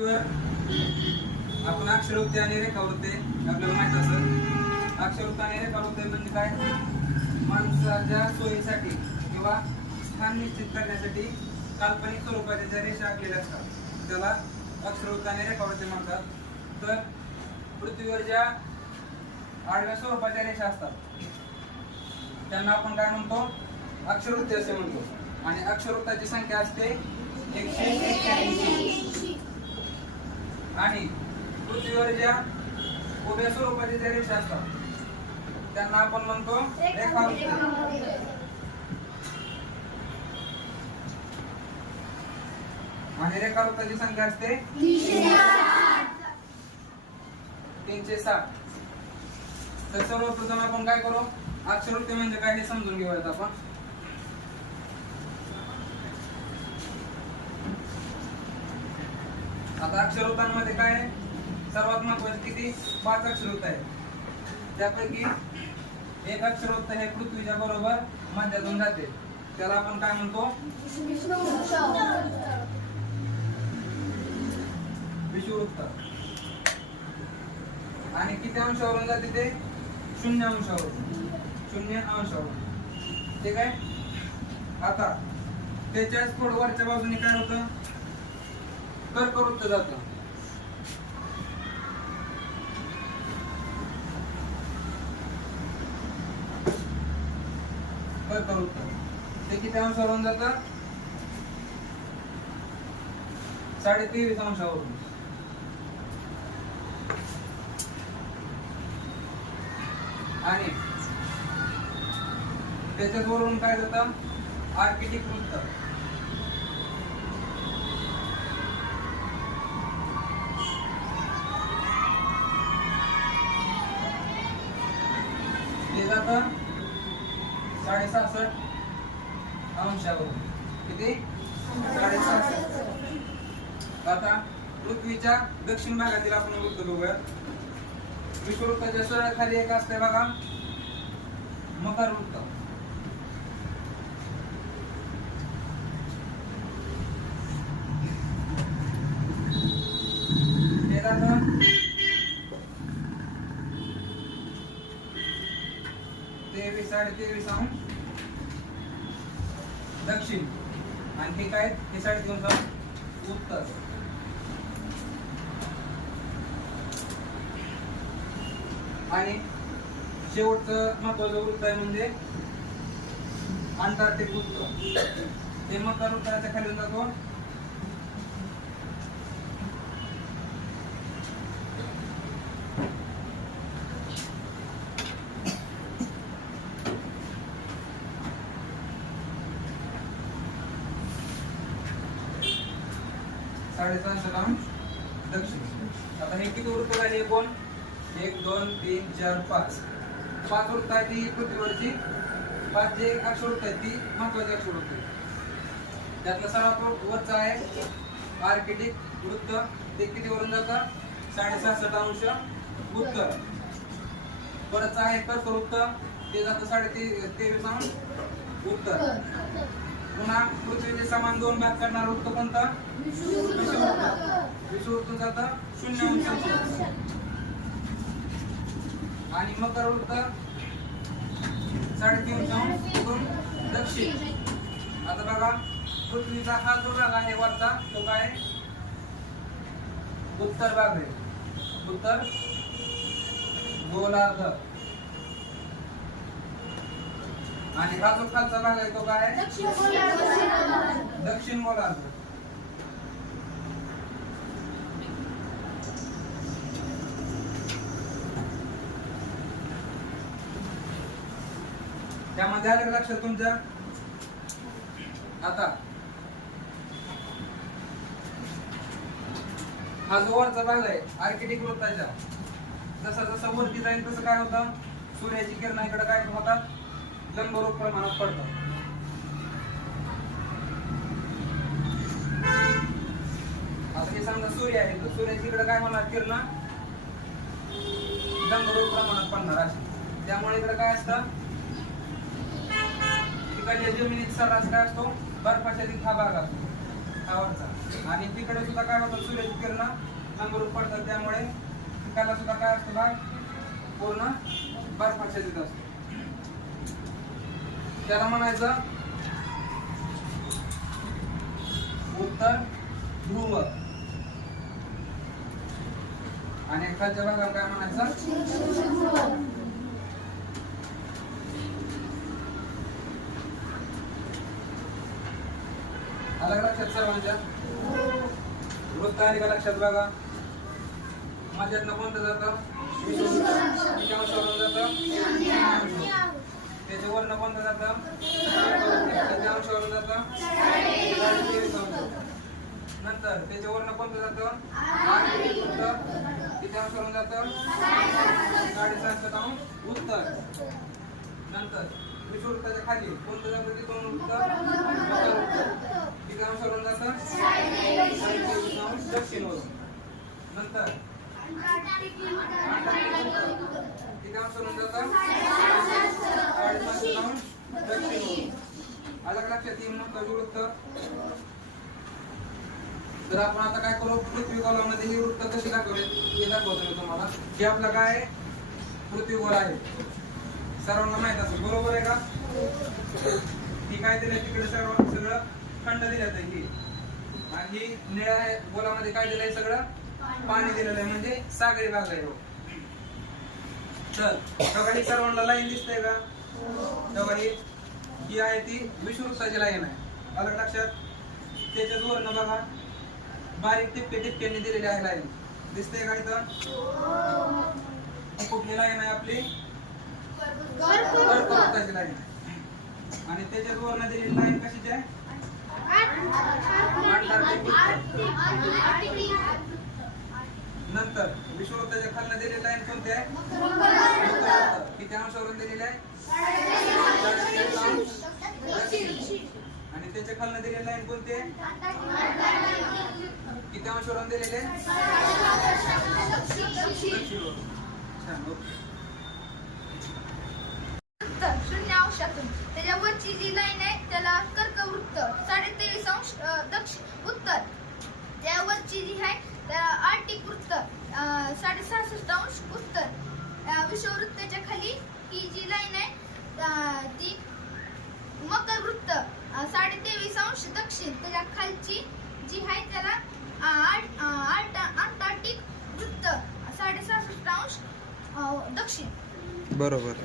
आपण अक्षरवृत्ती आणि रेखावृत्ती आपल्याला माहीत असत अक्षरवृत्ती आणि रेखा होते म्हणजे काय? माणसाच्या सोयीसाठी किंवा स्थान निश्चित करण्यासाठी काल्पनिक स्वरूपाच्या ज्या रेषा आखलेल्या असतात. त्याला अक्षरवृत्ती आणि रेखावृत्ती म्हणतात. तर पृथ्वीवर ज्या आडव्या स्वरूपाच्या रेषा असतात त्यांना आपण काय म्हणतो? अक्षरवृत्ती असे म्हणतो. आणि अक्षरवृत्ताची संख्या असते एकशे एक्क्याऐंशी आणि पृथ्वीवर ज्या उभ्या स्वरूपाच्या ज्या रेषा असतात. त्यांना आपण म्हणतो आणि रेखावृत्ताची संख्या असते तीनशे साठ. तर सर्वप्रथम आपण काय करू? अक्षरवृत्ती म्हणजे काय हे समजून घेऊयात आपण. आता अक्षरवृत्तांमध्ये काय आहे? सर्वात महत्त्वाचे किती? पाच अक्षरवृत्त आहेत. त्यापैकी एक अक्षरोत्त हे पृथ्वीच्या बरोबर मध्यातून जाते. त्याला आपण काय म्हणतो? विषुवृत्त आणि किती अंशावरून जाते ते? शून्य अंशावरून. शून्य अंशावरून. ठीक आहे? आता त्याच्याच थोडं वरच्या बाजूने काय होतं? कर्कवृत्त जात कर्कवृत्त ते. किती अंशावर होऊन जातात? साडे तेवीस अंशावरून आणि त्याच्याच वरून काय जातं? आर्किटिक वृत्त. ते साडेसहासष्ट अंशावर किती? साडेसहासष्ट. आता पृथ्वीच्या दक्षिण भागातील आपण वृत्त बघूया. विश्ववृत्ताच्या सरळ एक असते बघा. मकर वृत्त. ते जातं तेवीस अंश दक्षिण. आणि काय? हे साडेतीन अंश उत्तर. आणि शेवटचं महत्वाचं वृत्त आहे म्हणजे अंटार्क्टिक वृत्त. ते मकर वृत्ताच्या खाली जातो साडेसहाशे सलाम दक्षिण. आता हे किती वृत्त झाले कोण? एक दोन तीन चार पाच. पाच वृत्त आहे ती पृथ्वीवरची. पाच जे अक्षरवृत्त आहे ती महत्वाची अक्षरवृत्त आहे. त्यातलं सर्वात वरचा आहे आर्किटिक वृत्त. ते किती वरून जातं? साडेसहासष्ट अंश उत्तर. परत आहे कर्कवृत्त. ते जातं साडे ते तेवीस अंश उत्तर. पुन्हा पृथ्वीचे समान दोन भाग करणार वृत्त कोणता? विषुवृत्त जात शून्य अंश आणि मकर वृत्त साडेतीन अंश दक्षिण. आता बघा पृथ्वीचा हा जो भाग आहे वरचा तो काय उत्तर भाग आहे. उत्तर? गोलार्ध. आणि हा जो खालचा भाग आहे तो काय? आहे? दक्षिण गोलार्ध. त्यामध्ये आलं का लक्षात तुमच्या आता. हा जो वरचा भाग आहे आर्किटिक वृत्ताच्या जसा जसा वरती जाईल तसं काय होतं? सूर्याची किरण इकडे काय होतात लंबरूप प्रमाणात पडत आता हे समजा सूर्य आहे तर सूर्याची इकडे काय होणार किरण? बरोबर प्रमाणात पडणार अशी त्यामुळे इकडे काय असतं? तिकडच्या जमिनीत सर्रास काय असतो? बर्फाच्या हा भाग असतो हा आणि तिकडे सुद्धा काय होतं? सूर्याची किरण अंगावर पडतात. त्यामुळे पिकाला सुद्धा काय असतं भाग? पूर्ण बर्फाच्छादित असतो. त्याला म्हणायचं उत्तर ध्रुव. आणि खालच्या भागाला काय म्हणायचं? अलग का लक्षात सर्वांच्या? वृत्त आणि का लक्षात बघा? मध्यातनं कोणतं जातं? अंशावरून जातं त्याच्या वरनं कोणतं जातं? त्याच्या अंशावरून जातं? अंश. नंतर त्याच्या वरनं कोणतं जातं? त्याच्या अंशावरून जातं? साडेसात अंश उत्तर. नंतर विषुवृत्ताच्या खाली कोणतं जातं तिथून उत्तर? उत्तर किती अंशावरून जातं? अंश दक्षिणवरून. नंतर किती अंशावरून जातं साडेसातशे अंश दक्षिणवरून आलं का लक्षात येईल महत्वाची वृत्त तर आपण आता काय करू? पृथ्वी गोलामध्ये ही वृत्त कशी दाखवली? हे दाखवतो मी तुम्हाला. हे आपलं काय आहे? पृथ्वी गोल आहे. सर्वांना माहीत असेल. बरोबर आहे का? ही काय दिलंय तिकडे सर्व? सगळं खंड दिल्यात आहे ही. आणि ही निळ्या गोलामध्ये काय दिलंय सगळं? पाणी दिलेलं आहे. म्हणजे सागरी भाग आहे हो. तर ही सर्वांना लाईन दिसतंय का? ही ही आहे ती विषुवृत्ताची लाईन आहे. का लक्षात? त्याच्या जोरनं बघा. बारीक टिपके टिपक्यांनी दिलेली आहे लाईन. दिसते का इथं? कुठली लाईन आहे आपली? कर्कवृत्ताची लाईन. आणि त्याच्या जोरनं दिलेली लाईन कशाची आहे? नंतर विषुवृत्ताच्या खालनं दिलेली लाईन कोणती आहे. किती अंशावरून दिलेली आहे साडेतेवीस अंश दक्षिण. आणि त्याच्या खालनं दिलेली लाईन कोणती किती अंशावरून दिलेली शून्य अंशातून. त्याच्यावरची जी लाईन आहे त्याला कर्कवृत्त साडे तेवीस अंश दक्षिण उत्तर. त्यावरची जी आहे त्याला आर्टिक वृत्त साडे सहासष्ट अंश उत्तर. अं, खाली ही जी लाईन आहे अं, ती मकर वृत्त साडे तेवीस अंश दक्षिण त्याच्या खालची जी आहे त्याला अं, आर्ट- अं, आर्ट- अंटार्क्टिक वृत्त साडे सहासष्ट अंश अं, दक्षिण बरोबर.